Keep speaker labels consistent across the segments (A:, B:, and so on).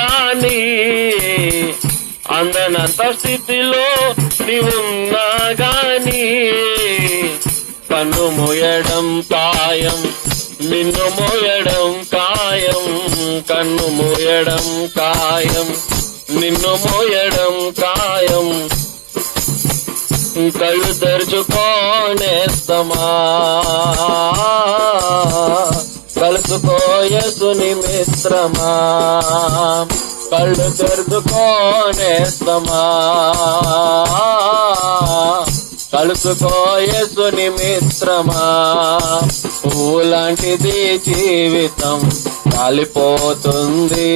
A: కానీ అందనంత స్థితిలో నీవున్నా గాని కన్ను మోయడం కాయం నిన్ను మోయడం కాయం కన్ను మోయడం కాయం నిన్ను మోయడం కాయం. కళ్ళు తెరుచుకోనేస్తమా? తెరుచుకోయసుని మిత్రమా కళ్ళు తెరుచుకోనేస్తమా? కలుసుకోయసుని మిత్రమా పూలాంటిది జీవితం కాలిపోతుంది.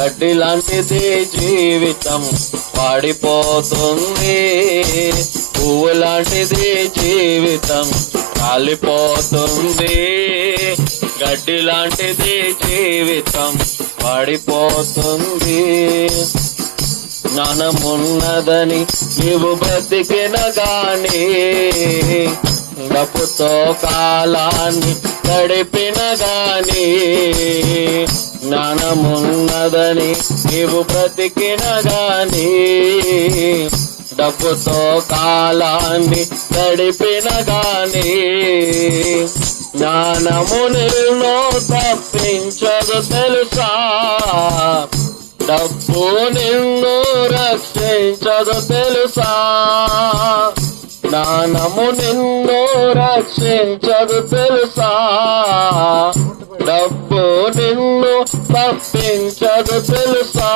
A: గడ్డి లాంటిది జీవితం పాడిపోతుంది. పువ్వు లాంటిది జీవితం కాలిపోతుంది. గడ్డి లాంటిది జీవితం పడిపోతుంది. జ్ఞానమున్నదని నీవు బ్రతికిన గాని డబ్బుతో కాలాన్ని గడిపిన గాని జ్ఞానమున్నదని నీవు బ్రతికిన గాని డబ్బుతో కాలాన్ని గడిపిన గాని జ్ఞానము నిన్ను తప్పించదు తెలుసా? డబ్బు నిన్ను రక్షించదు తెలుసా? జ్ఞానము నిన్ను రక్షించదు తెలుసా? డబ్బు నిన్ను తప్పించదు తెలుసా?